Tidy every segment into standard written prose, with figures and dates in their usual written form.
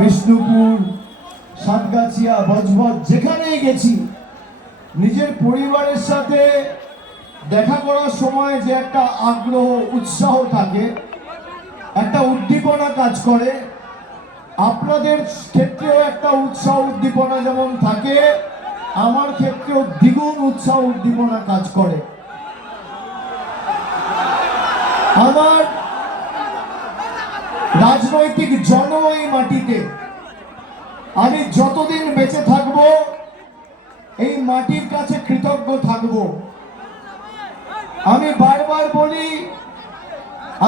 বিষ্ণুপুর, সাতগাছিয়া, বজবজ যেখানেই গেছি, নিজের পরিবারের সাথে দেখা করার সময় যে একটা আগ্রহ উৎসাহ থাকে, একটা উদ্দীপনা কাজ করে, আপনাদের ক্ষেত্রেও একটা উৎসাহ উদ্দীপনা যেমন থাকে, আমার ক্ষেত্রেও দ্বিগুণ উৎসাহ উদ্দীপনা কাজ করে। আমার রাজনৈতিক জন্ম এই মাটিতে। আমি যতদিন বেঁচে থাকব এই মাটির কাছে কৃতজ্ঞ থাকব। আমি বারবার বলি,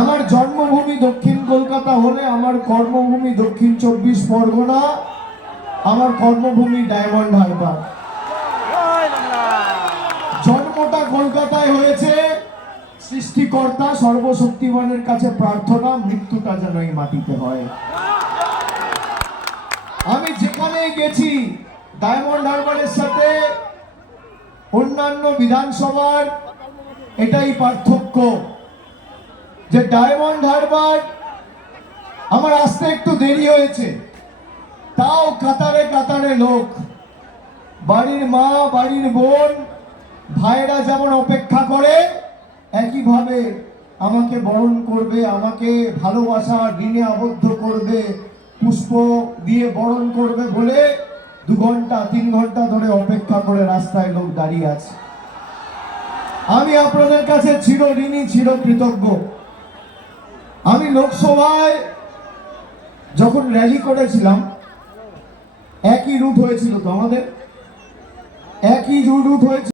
আমার জন্মভূমি দক্ষিণ কলকাতা হলে আমার কর্মভূমি দক্ষিণ 24 পরগনা, আমার কর্মভূমি ডায়মন্ড হারবার। জন্মটা কলকাতায় হয়েছে, সৃষ্টিকর্তা সর্বশক্তিমানের কাছে প্রার্থনা মৃত্যুটা যেন এই মাটিতে হয়। আমি যেখানেই গেছি ডায়মন্ড হারবারের সাথে অন্যান্য বিধানসভার এটাই পার্থক্য যে ডায়মন্ড হারবার আমার আসতে একটু দেরি হয়েছে, তাও কাতারে কাতারে লোক, বাড়ির মা, বাড়ির বোন, ভাইরা যেমন অপেক্ষা করে একইভাবে আমাকে বরণ করবে, আমাকে ভালোবাসার ঋণে আবদ্ধ করবে, পুষ্প দিয়ে বরণ করবে বলে 2 ঘন্টা 3 ঘন্টা ধরে অপেক্ষা করে রাস্তায় লোক দাঁড়িয়ে আছে। আমি আপনাদের কাছে চিরঋণী, চিরকৃতজ্ঞ। আমি লোকসভায় যখন র্যালি করেছিলাম, একই রুট হয়েছিল তো, আমাদের একই রুট হয়েছিল।